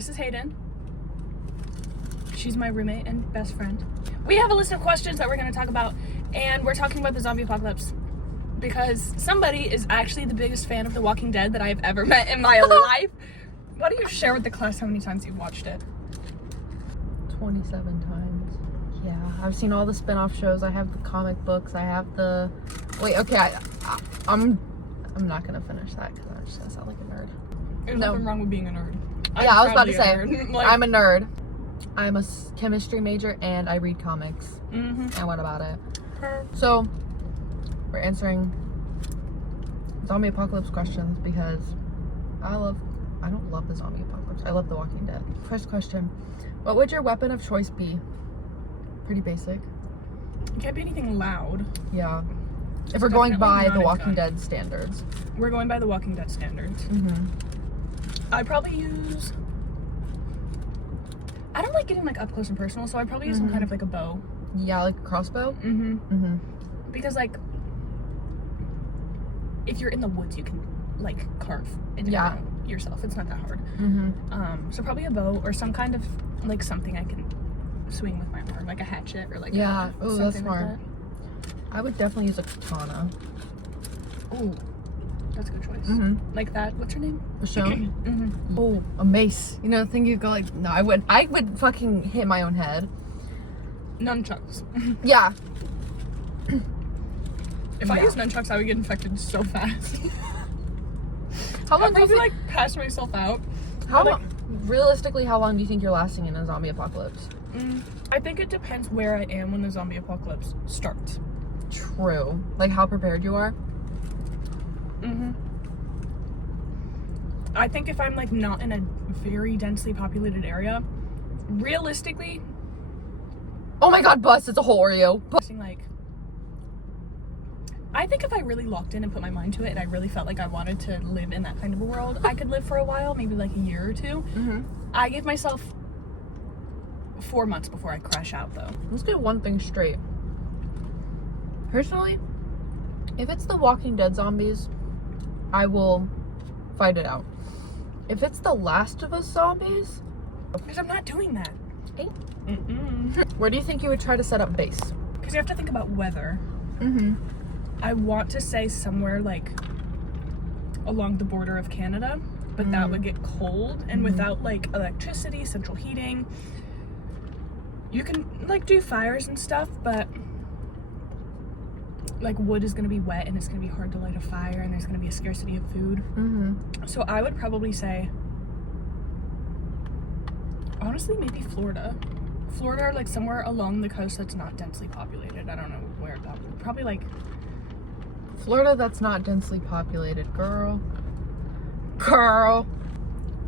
this is Hayden. She's my roommate and best friend. We have a list of questions that we're going to talk about, and we're talking about the zombie apocalypse because somebody is actually the biggest fan of The Walking Dead that I've ever met in my life. Why don't you share with the class how many times you've watched it? 27 times. Yeah, I've seen all the spin-off shows. I have the comic books. I have the... Wait, okay, I'm not gonna finish that because I'm just gonna sound like a nerd. There's nothing wrong with being a nerd. I was about to say, like, I'm a nerd. I'm a chemistry major and I read comics. Mm-hmm. And what about it? So, we're answering zombie apocalypse questions because I don't love the zombie apocalypse. I love The Walking Dead. First question, what would your weapon of choice be? Pretty basic. It can't be anything loud. Yeah. If we're going by The Walking gun. Dead standards. We're going by The Walking Dead standards. Mm-hmm. I probably use... I don't like getting like up close and personal, so I probably use some kind of like a bow. Yeah, like a crossbow? Mm-hmm. Mm-hmm. Because like, if you're in the woods, you can like carve it yourself. It's not that hard. Mm-hmm. So probably a bow or some kind of like something I can swing with my arm, like a hatchet or like oh, that's smart. Like that. I would definitely use a katana. Ooh, that's a good choice. Mm-hmm. Like that. What's your name? Michonne. Mm-hmm. Oh, a mace. You know, the thing you go like, no, I would fucking hit my own head. Nunchucks. Yeah. If I use nunchucks, I would get infected so fast. How long do you like pass myself out? How long? Realistically, how long do you think you're lasting in a zombie apocalypse? I think it depends where I am when the zombie apocalypse starts. True. Like how prepared you are? Mm-hmm. I think if I'm like not in a very densely populated area, realistically... Oh my god, bus, it's a whole Oreo. Like, I think if I really locked in and put my mind to it and I really felt like I wanted to live in that kind of a world, I could live for a while, maybe like a year or two. Mm-hmm. I give myself 4 months before I crash out though. Let's get one thing straight. Personally, if it's the Walking Dead zombies, I will fight it out. If it's the Last of Us zombies... Because I'm not doing that. Where do you think you would try to set up base? Because you have to think about weather. Mm-hmm. I want to say somewhere like along the border of Canada, but that would get cold, and without like electricity, central heating, you can like do fires and stuff, but like wood is going to be wet and it's going to be hard to light a fire, and there's going to be a scarcity of food. Mm-hmm. So I would probably say, honestly, maybe Florida, or like somewhere along the coast that's not densely populated. I don't know where that would, probably like Florida that's not densely populated, girl.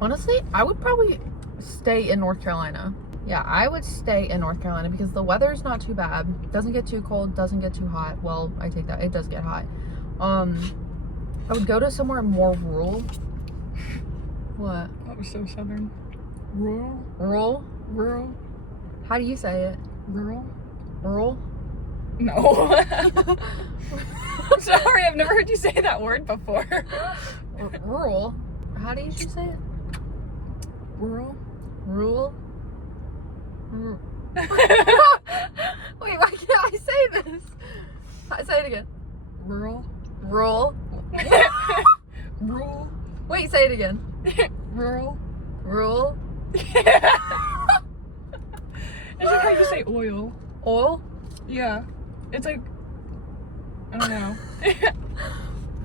Honestly, I would probably stay in North Carolina. Yeah, I would stay in North Carolina because the weather's not too bad. Doesn't get too cold, doesn't get too hot. Well, I take that. It does get hot. I would go to somewhere more rural. What? That was so southern. Rural? Rural? Rural? How do you say it? Rural? Rural? No. I'm sorry, I've never heard you say that word before. Rural? How do you say it? Rural? Rural? Wait, why can't I say this? Say it again. Rural? Rural? Rural? Wait, say it again. Rural? Rural? It's like how you say oil. Oil? Yeah. It's like, I don't know.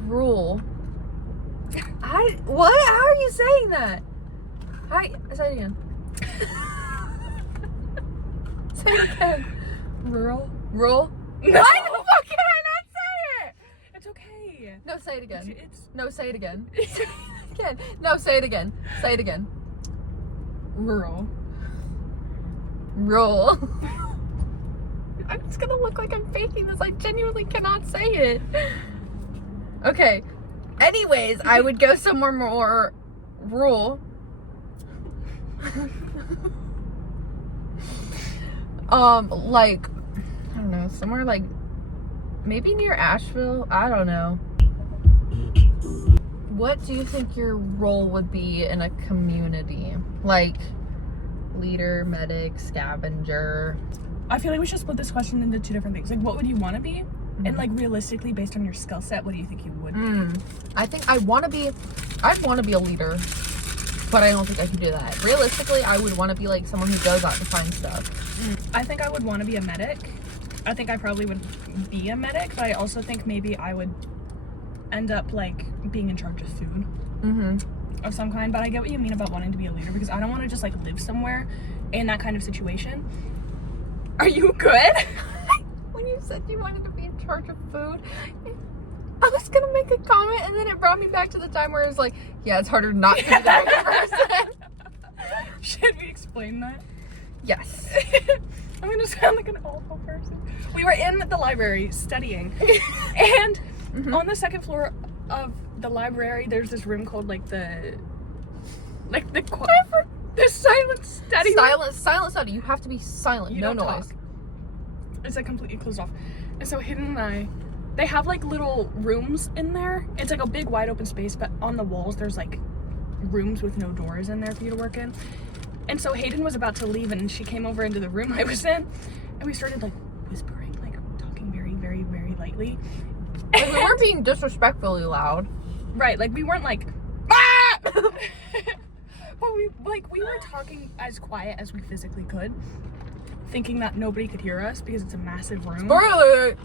Rural. What? How are you saying that? Say it again. Say it again. Rural? Rural? No. Why the fuck can I not say it? It's okay. No, say it again. It's No, say it again. Say it again. No, say it again. Say it again. rural. Rural. I'm just gonna look like I'm faking this. I genuinely cannot say it. Okay. Anyways, I would go somewhere more rural. Like, I don't know, somewhere like maybe near Asheville. I don't know. What do you think your role would be in a community? Like leader, medic, scavenger? I feel like we should split this question into two different things. Like, what would you want to be? And like realistically, based on your skill set, what do you think you would be? I think I'd want to be a leader, but I don't think I could do that. Realistically, I would want to be like someone who goes out to find stuff. I think I would want to be a medic. I think I probably would be a medic, but I also think maybe I would end up like being in charge of food of some kind. But I get what you mean about wanting to be a leader, because I don't want to just like live somewhere in that kind of situation. Are you good? When you said you wanted to be in charge of food, I was gonna make a comment, and then it brought me back to the time where it was like, yeah, it's harder not to be that person. Should we explain that? Yes. I'm gonna sound like an awful person. We were in the library studying, and on the second floor of the library, there's this room called like the silent study. Silent study. You have to be silent. You no don't noise. talk. It's like completely closed off. And so Hayden and they have like little rooms in there. It's like a big wide open space, but on the walls there's like rooms with no doors in there for you to work in. And so Hayden was about to leave, and she came over into the room I was in, and we started like whispering, like talking very, very, very lightly. Like, we weren't being disrespectfully loud. Right, like we weren't like, ah! But we were talking as quiet as we physically could, thinking that nobody could hear us because it's a massive room. Spoiler!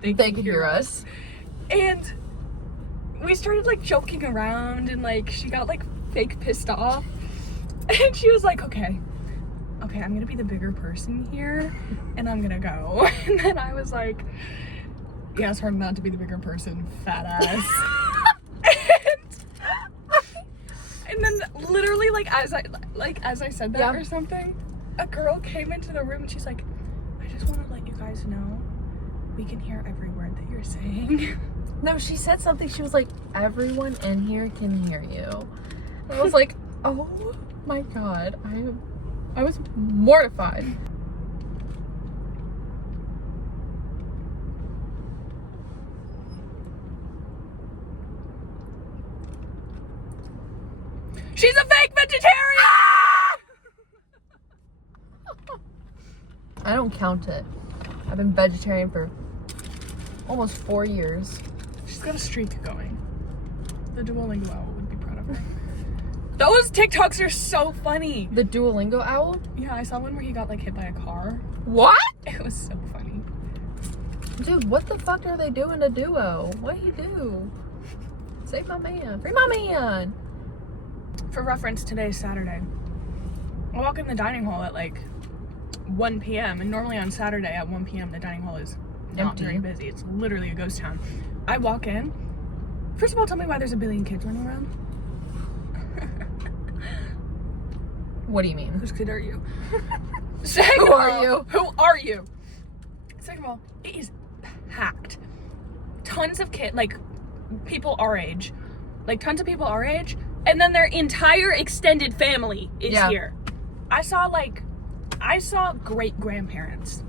They could hear us. And we started like joking around, and like she got like fake pissed off. And she was like, okay, I'm gonna be the bigger person here, and I'm gonna go. And then I was like, yeah, it's hard not to be the bigger person, fat ass. and then literally as I said that or something, a girl came into the room and she's like, I just want to let you guys know we can hear every word that you're saying. No, she said something. She was like, everyone in here can hear you. And I was like, oh my god, I was mortified. She's a fake vegetarian! I don't count it. I've been vegetarian for almost 4 years. She's got a streak going. The Duolingo owl would be proud of her. Those TikToks are so funny. The Duolingo owl? Yeah, I saw one where he got like hit by a car. What? It was so funny. Dude, what the fuck are they doing to Duo? What do you do? Save my man. Free my man. For reference, today's Saturday. I walk in the dining hall at like 1 p.m. and normally on Saturday at 1 p.m. the dining hall is not empty. very busy. It's literally a ghost town. I walk in. First of all, tell me why there's a billion kids running around. What do you mean? Whose kid are you? Who are you? Who are you? Second of all, it is packed. Tons of kids, like people our age. Like tons of people our age. And then their entire extended family is here. I saw great grandparents.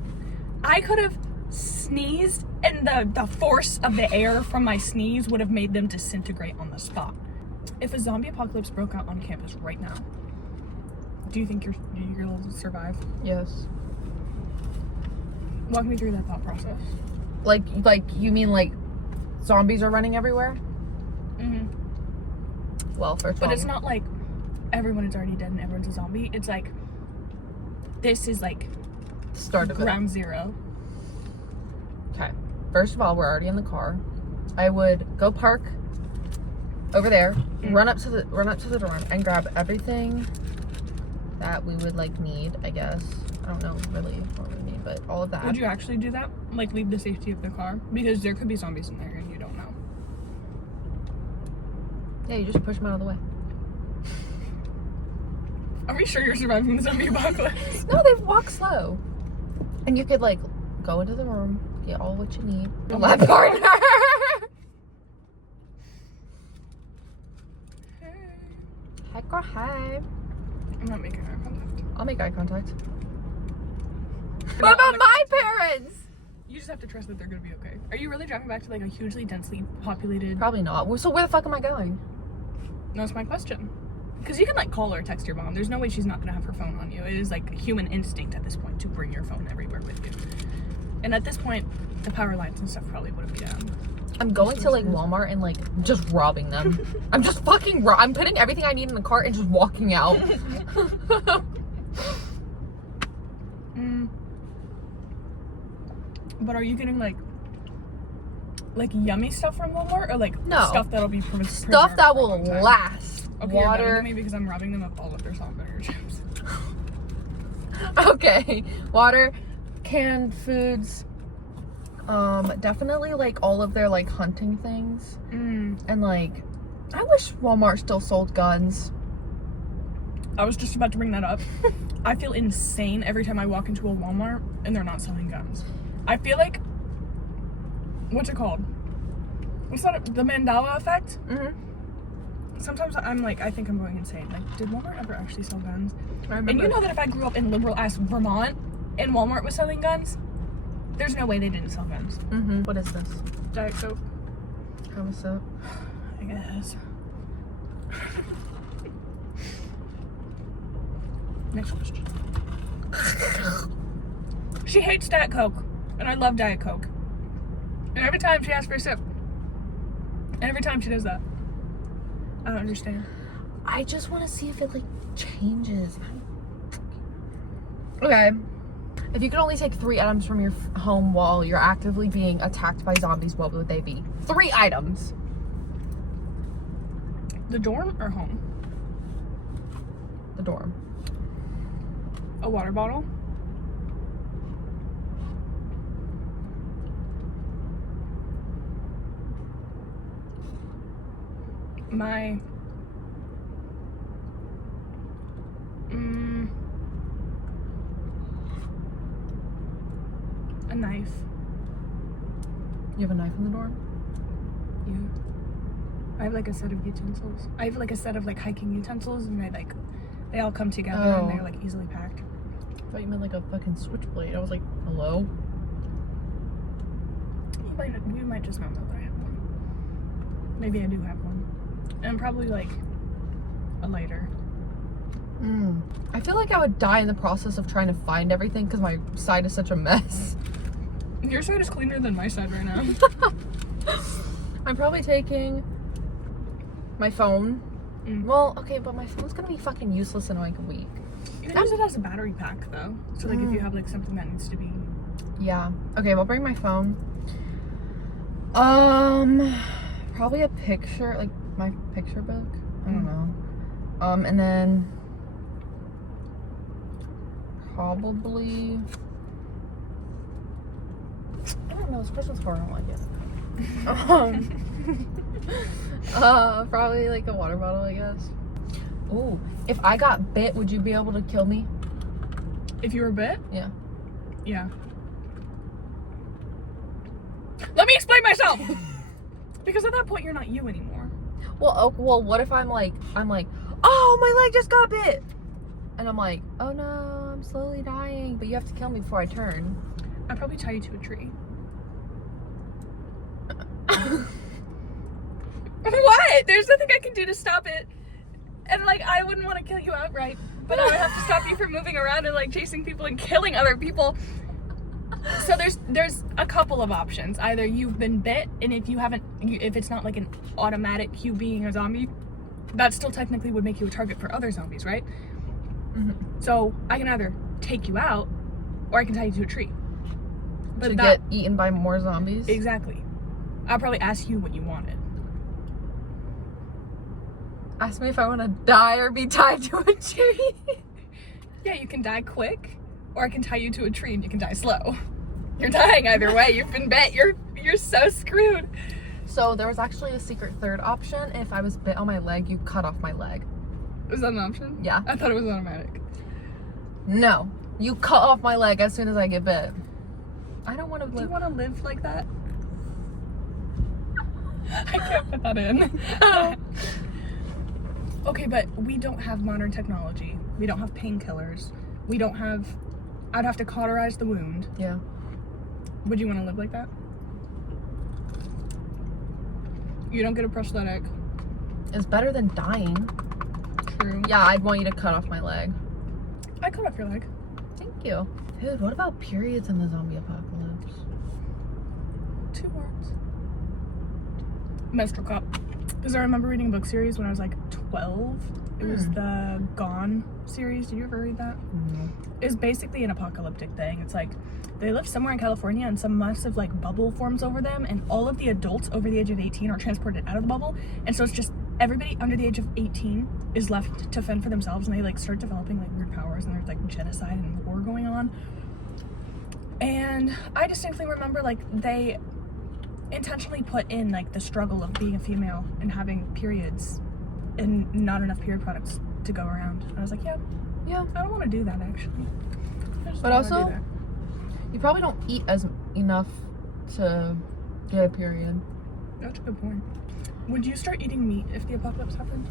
I could have sneezed, and the force of the air from my sneeze would have made them disintegrate on the spot. If a zombie apocalypse broke out on campus right now, do you think your girls will survive? Yes. Walk me through that thought process. Like you mean like zombies are running everywhere? Mm-hmm. Well, first of all. But it's not like everyone is already dead and everyone's a zombie. It's like, this is like start of ground zero. Okay. First of all, we're already in the car. I would go park over there, run up to the dorm and grab everything that we would like need, I guess. I don't know really what we need, but all of that. Would you actually do that? Like leave the safety of the car? Because there could be zombies in there and you don't know. Yeah, you just push them out of the way. Are we sure you're surviving the zombie apocalypse? No, they walk slow. And you could like go into the room, get all what you need. The lab partner. Heck or hey. I'm not making eye contact. I'll make eye contact. What about my parents? You just have to trust that they're gonna be okay. Are you really driving back to like a hugely densely populated? Probably not. So where the fuck am I going? That's my question. Because you can like call or text your mom. There's no way she's not gonna have her phone on you. It is like human instinct at this point to bring your phone everywhere with you. And at this point, the power lines and stuff probably wouldn't be down. I'm going to like Walmart and like just robbing them. I'm just fucking I'm putting everything I need in the cart and just walking out. But are you getting like yummy stuff from Walmart or like no stuff that'll be stuff that will last? Okay, water. Me because I'm robbing them of all of their salt and vinegar chips. Okay, water, canned foods. Definitely like all of their like hunting things. And like, I wish Walmart still sold guns. I was just about to bring that up. I feel insane every time I walk into a Walmart and they're not selling guns. I feel like, what's it called? What's that? The Mandela effect? Sometimes I'm like, I think I'm going insane. Like, did Walmart ever actually sell guns? And you know that if I grew up in liberal ass Vermont and Walmart was selling guns, there's no way they didn't sell guns. What is this? Diet Coke. Have a sip. I guess. Next question. She hates Diet Coke, and I love Diet Coke. And every time she asks for a sip, and every time she does that, I don't understand. I just want to see if it like changes. Okay. If you could only take 3 items from your home while you're actively being attacked by zombies, what would they be? 3 items. The dorm or home? The dorm. A water bottle. My a knife. You have a knife in the dorm? Yeah. I have like a set of utensils. I have like a set of like hiking utensils, and they all come together and they're like easily packed. I thought you meant like a fucking switchblade. I was like, hello? You might just not know that I have one. Maybe I do have one. And probably like a lighter. I feel like I would die in the process of trying to find everything because my side is such a mess. Your side is cleaner than my side right now. I'm probably taking my phone. Well, okay, but my phone's gonna be fucking useless in like a week. You can use it as a battery pack though. So like if you have like something that needs to be. Yeah. Okay, I'll bring my phone. Probably a picture, like my picture book. I don't know. And then probably I don't know, this Christmas card, I don't like it. Probably like a water bottle, I guess. Oh, if I got bit, would you be able to kill me? If you were bit? Yeah. Yeah. Let me explain myself! Because at that point, you're not you anymore. Well, what if I'm like, oh, my leg just got bit. And I'm like, oh no, I'm slowly dying, but you have to kill me before I turn. I'd probably tie you to a tree. What? There's nothing I can do to stop it. And like, I wouldn't want to kill you outright, but I would have to stop you from moving around and like chasing people and killing other people. So there's a couple of options. Either you've been bit, and if it's not like an automatic you being a zombie, that still technically would make you a target for other zombies, right? So I can either take you out, or I can tie you to a tree. But to get eaten by more zombies? Exactly. I'll probably ask you what you wanted. Ask me if I want to die or be tied to a tree. Yeah, you can die quick, or I can tie you to a tree and you can die slow. You're dying either way. You've been bit. You're so screwed. So there was actually a secret third option. If I was bit on my leg, you cut off my leg. Was that an option? Yeah. I thought it was automatic. No. You cut off my leg as soon as I get bit. I don't want to live. Do you want to live like that? I can't put that in. Okay, but we don't have modern technology. We don't have painkillers. We don't have... I'd have to cauterize the wound. Yeah. Would you want to live like that? You don't get a prosthetic. is better than dying. True. Yeah, I'd want you to cut off my leg. I cut off your leg. Thank you. Dude, what about periods in the zombie apocalypse? 2 words. Menstrual cup. Because I remember reading a book series when I was like 12. It was the Gone series. Did you ever read that? No. It's basically an apocalyptic thing. It's like they live somewhere in California and some massive like bubble forms over them, and all of the adults over the age of 18 are transported out of the bubble, and so it's just everybody under the age of 18 is left to fend for themselves, and they like start developing like weird powers, and there's like genocide and war going on. And I distinctly remember like they intentionally put in like the struggle of being a female and having periods and not enough period products to go around. And I was like, yeah, I don't want to do that actually. But also, you probably don't eat as enough to get a period. That's a good point. Would you start eating meat if the apocalypse happened?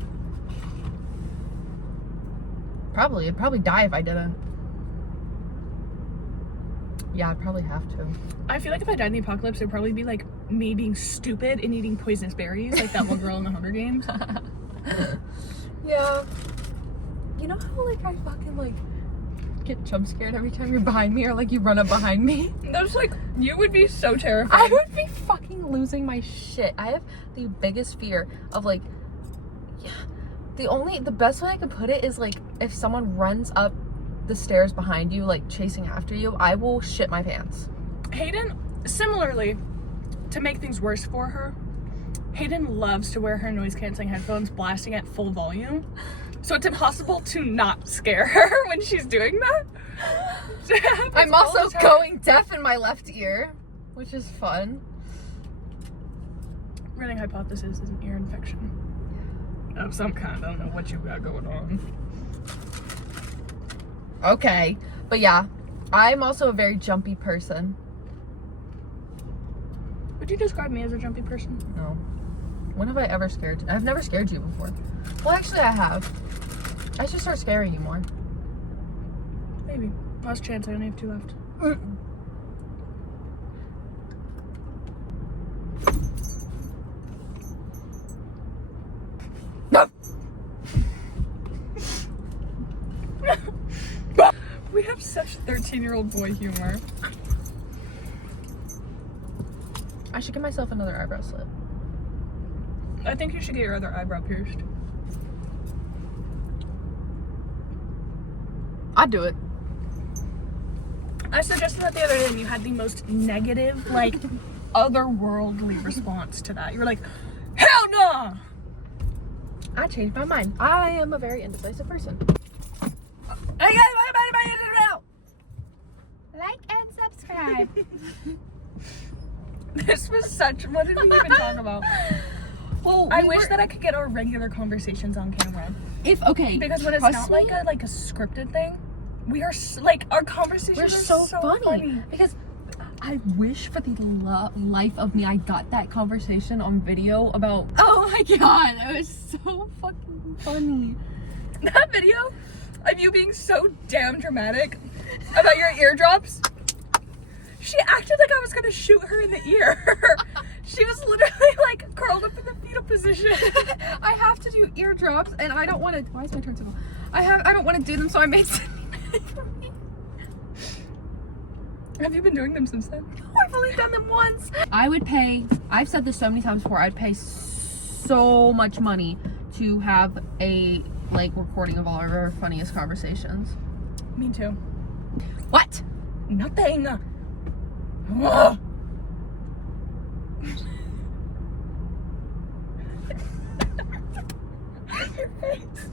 Probably. I'd probably die if I didn't. Yeah, I'd probably have to. I feel like if I died in the apocalypse, it would probably be like me being stupid and eating poisonous berries, like that one girl in the Hunger Games. Yeah. You know how like I fucking like get jump scared every time you're behind me, or like you run up behind me? That's like, you would be so terrified. I would be fucking losing my shit. I have the biggest fear of like, yeah, the best way I can put it is like if someone runs up the stairs behind you, like chasing after you, I will shit my pants. Hayden, similarly, to make things worse for her, Hayden loves to wear her noise-canceling headphones blasting at full volume. So it's impossible to not scare her when she's doing that. I'm also going deaf in my left ear, which is fun. Running hypothesis is an ear infection of some kind. I don't know what you got going on. Okay, but yeah, I'm also a very jumpy person. Would you describe me as a jumpy person? No. When have I ever scared you? I've never scared you before. Well, actually, I have. I should start scaring you more. Maybe. Last chance, I only have 2 left. No! We have such 13-year-old boy humor. I should give myself another eyebrow slit. I think you should get your other eyebrow pierced. I'd do it. I suggested that the other day and you had the most negative, like, otherworldly response to that. You were like, hell no! I changed my mind. I am a very indecisive person. Hey guys, what about my Israel? Like and subscribe. This was such, what did we even talk about? Well, I wish that I could get our regular conversations on camera. Okay, Because when it's not like a scripted thing, we are like, our conversations we're are so funny. funny. Because I wish for the life of me I got that conversation on video about. Oh my god, it was so fucking funny. That video of you being so damn dramatic about your eardrops, she acted like I was gonna shoot her in the ear. She was literally like curled up in the fetal position. I have to do eardrops, and I don't want to. Why is my turn so long? I don't want to do them, so I made Sydney make it for me. Have you been doing them since then? Oh, I've only done them once. I would pay. I've said this so many times before. I'd pay so much money to have a recording of all of our funniest conversations. Me too. What? Nothing. Your face.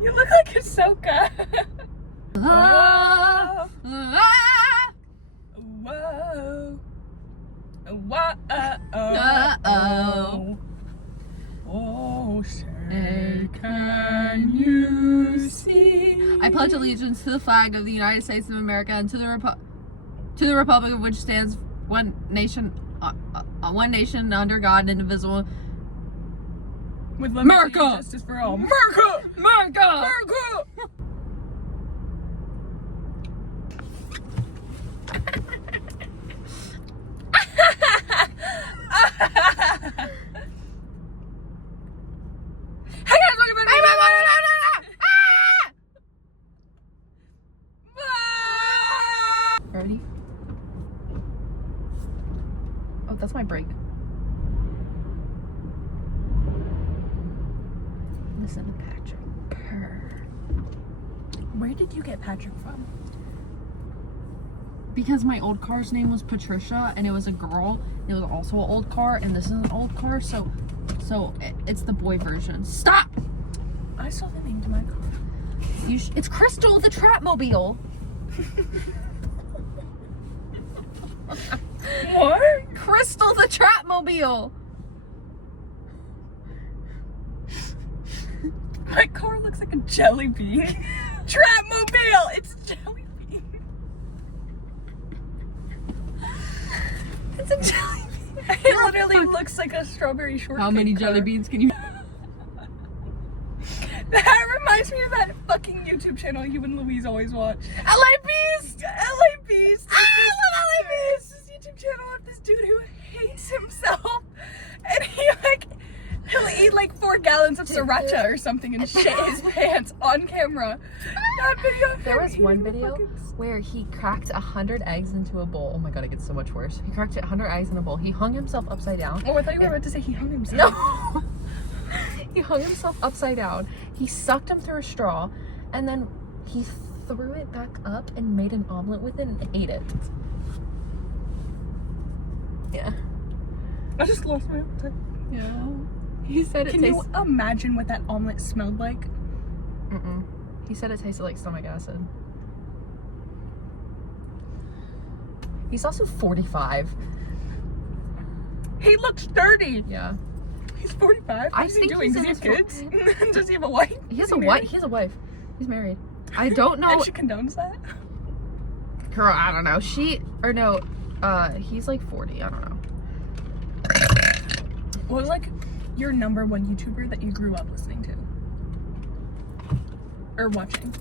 You look like Ahsoka. Whoa. Whoa. Whoa. Uh-oh. Oh, say, can you see? I pledge allegiance to the flag of the United States of America and to the republic of which stands one nation under God, indivisible. With America! liberty and justice for all. America! America! America! Oh, that's my brake. Listen to Patrick purr. Where did you get Patrick from? Because my old car's name was Patricia, and it was a girl. It was also an old car, and this is an old car, so it's the boy version. Stop! I saw the name to my car. It's Crystal, the Trapmobile. What? Crystal, the Trapmobile. My car looks like a jelly bean. Trapmobile! It's jelly bean. It's a jelly bean. It literally looks like a strawberry shortcake. How many jelly car. beans can you... That reminds me of that fucking YouTube channel you and Louise always watch. LA Beast! LA Beast! I love LA Beast! This YouTube channel of this dude who hates himself. And he'll eat like 4 gallons of sriracha or something and shit his pants on camera. That video. There was one video where he cracked 100 eggs into a bowl. Oh my god, it gets so much worse. He cracked 100 eggs in a bowl. He hung himself upside down. Oh, I thought you were about to say he hung himself. No! He hung himself upside down. He sucked him through a straw, and then he threw it back up and made an omelet with it and ate it. Yeah. I just lost my appetite. Yeah. He said it Can you tastes... imagine what that omelet smelled like? Mm-mm. He said it tasted like stomach acid. He's also 45. He looks 30. Yeah. He's 45. I What is he think doing? he's Does he in have his kids? Does he have a wife? He has Is a wife. married? He has a wife. He's married. I don't know. And she condones that? Girl, I don't know. He's like 40. I don't know. What was like your number one YouTuber that you grew up listening to? Or watching?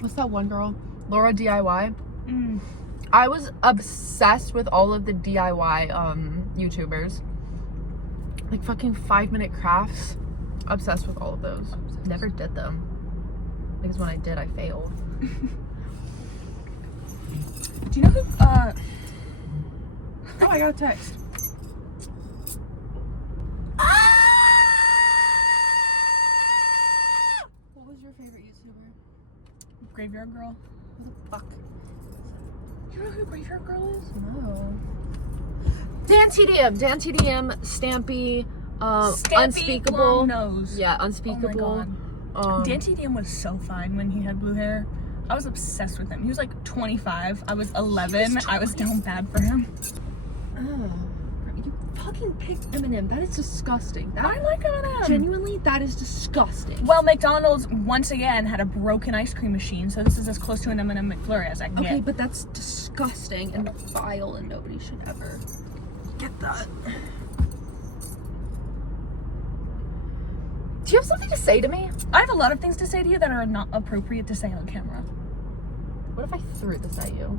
What's that one girl? Laura DIY. Mm. I was obsessed with all of the DIY YouTubers. Like fucking 5-minute crafts. Obsessed with all of those. Never did them. Because when I did, I failed. Do you know who, oh, I got a text. What was your favorite YouTuber? Graveyard Girl. Who the fuck? You know who Graveyard Girl is? No. Dan TDM, Stampy, Unspeakable. Long nose. Yeah, Unspeakable. Oh my god. Dan TDM was so fine when he had blue hair. I was obsessed with him. He was like 25. I was 11. I was down bad for him. Oh, you fucking picked Eminem. That is disgusting. I like Eminem. Genuinely, that is disgusting. Well, McDonald's once again had a broken ice cream machine, so this is as close to an M&M McFlurry as I can Okay, get. but that's disgusting and vile, and nobody should ever get that. Do you have something to say to me? I have a lot of things to say to you that are not appropriate to say on camera. What if I threw this at you?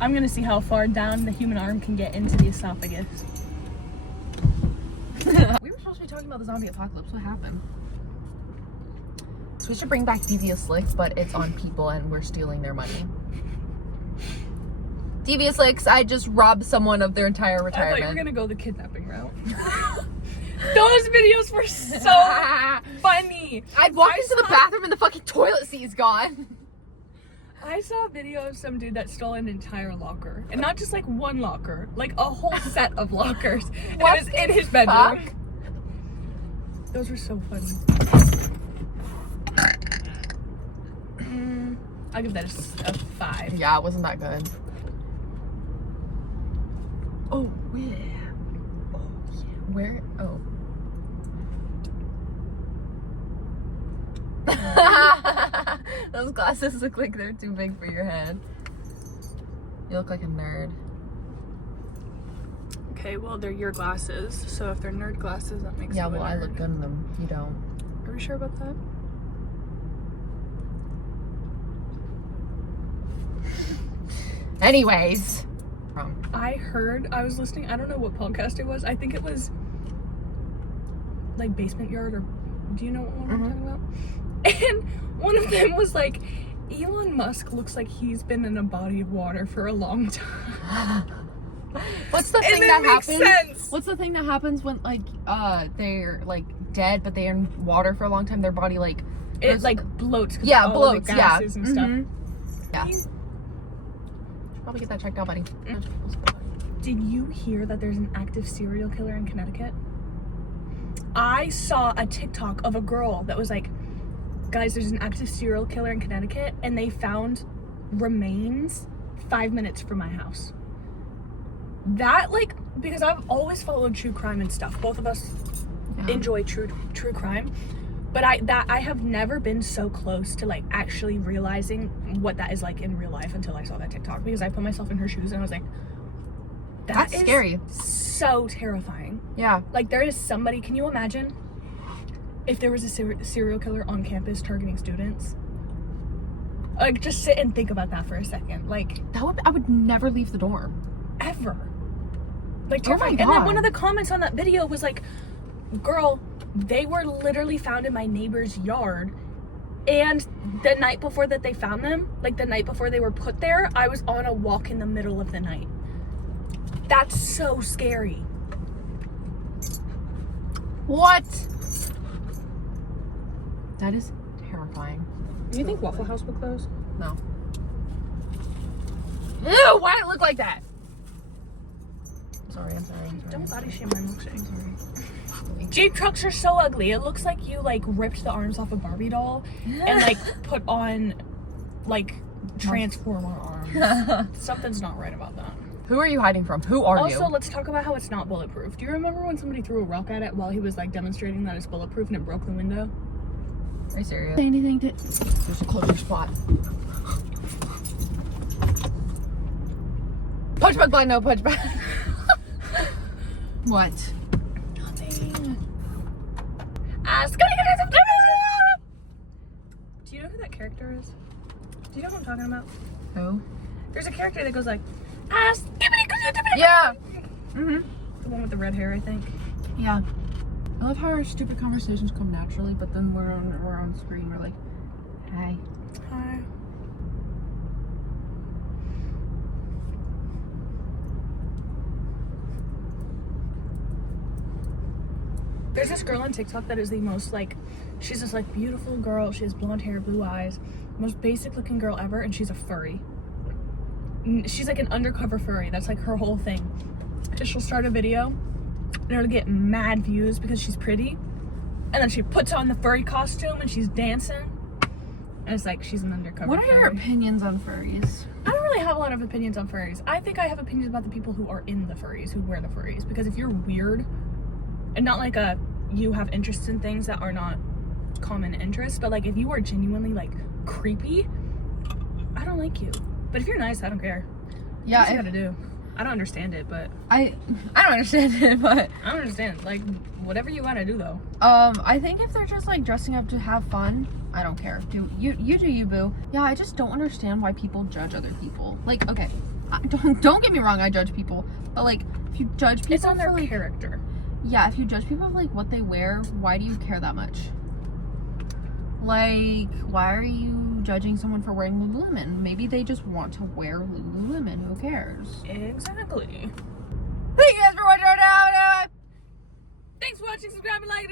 I'm gonna see how far down the human arm can get into the esophagus. We were supposed to be talking about the zombie apocalypse. What happened? So we should bring back Devious Licks, but it's on people and we're stealing their money. Devious Licks, I just robbed someone of their entire I retirement. thought you were gonna go the kidnapping route. Those videos were so funny. I'd walk into the bathroom and the fucking toilet seat is gone. I saw a video of some dude that stole an entire locker. And not just like one locker, like a whole set of lockers. And What it was in his the bedroom. fuck? Those were so funny. I'll give that a 5. Yeah, it wasn't that good. Oh, yeah. Where? Oh. Those glasses look like they're too big for your head. You look like a nerd. Okay, well, they're your glasses. So if they're nerd glasses, that makes Yeah, you a well, I nerd. look good in them. You don't. Are we sure about that? Anyways. I was listening, I don't know what podcast it was. I think it was like Basement Yard, or do you know what one I'm talking about? And one of them was like, Elon Musk looks like he's been in a body of water for a long time. What's the thing it that makes happens? sense. What's the thing that happens when like they're like dead, but they're in water for a long time? Their body like it like bloats. 'Cause yeah, of all bloats. the Yeah, gases and stuff. Yeah. Should probably get that checked out, buddy. Did you hear that there's an active serial killer in Connecticut? I saw a TikTok of a girl that was like, guys, there's an active serial killer in Connecticut, and they found remains 5 minutes from my house. That, like, because I've always followed true crime and stuff. Both of us enjoy true crime. But I have never been so close to like actually realizing what that is like in real life until I saw that TikTok, because I put myself in her shoes and I was like, that's scary. So terrifying. Yeah. Like there is somebody, can you imagine if there was a serial killer on campus targeting students? Like just sit and think about that for a second. Like I would never leave the dorm. Ever. Like oh my God. And then one of the comments on that video was like, girl, they were literally found in my neighbor's yard, and the night before that they found them, like the night before they were put there, I was on a walk in the middle of the night. That's so scary. What? That is terrifying. Do you think Waffle House will close? No. Ew, why did it look like that? I'm sorry. Don't body shame my milkshake. Jeep trucks are so ugly. It looks like you like ripped the arms off a Barbie doll and like put on like Transformer arms. Something's not right about that. Who are you hiding from? Who are you? Also, let's talk about how it's not bulletproof. Do you remember when somebody threw a rock at it while he was like demonstrating that it's bulletproof and it broke the window? Are you serious? Say anything to... There's a closer spot. Punch back, blind, no punch back. What? Nothing. Do you know who that character is? Do you know who I'm talking about? Who? There's a character that goes like, yeah. Mhm. The one with the red hair, I think. Yeah. I love how our stupid conversations come naturally, but then we're on screen. We're like, hi. Hi. There's this girl on TikTok that is the most like, she's this like beautiful girl. She has blonde hair, blue eyes, most basic looking girl ever, and she's a furry. She's like an undercover furry. That's like her whole thing. And she'll start a video and it'll get mad views because she's pretty, and then she puts on the furry costume and she's dancing, and it's like she's an undercover What are furry. your opinions on furries? I don't really have a lot of opinions on furries. I think I have opinions about the people who are in the furries, who wear the furries, because if you're weird and not like you have interests in things that are not common interests, but like if you are genuinely like creepy, I don't like you. But if you're nice, I don't care. Yeah, what you gotta do. I don't understand it, but I don't understand it, but I don't understand. Like whatever you gotta do though. I think if they're just like dressing up to have fun, I don't care. Do you, boo. Yeah, I just don't understand why people judge other people. Like, okay, don't get me wrong, I judge people, but like if you judge people, It's on their for, like, character. Yeah, if you judge people for like what they wear, why do you care that much? Like, why are you judging someone for wearing Lululemon? Maybe they just want to wear Lululemon. Who cares? Exactly. Thank you guys for watching our video. Thanks for watching, subscribe, and like.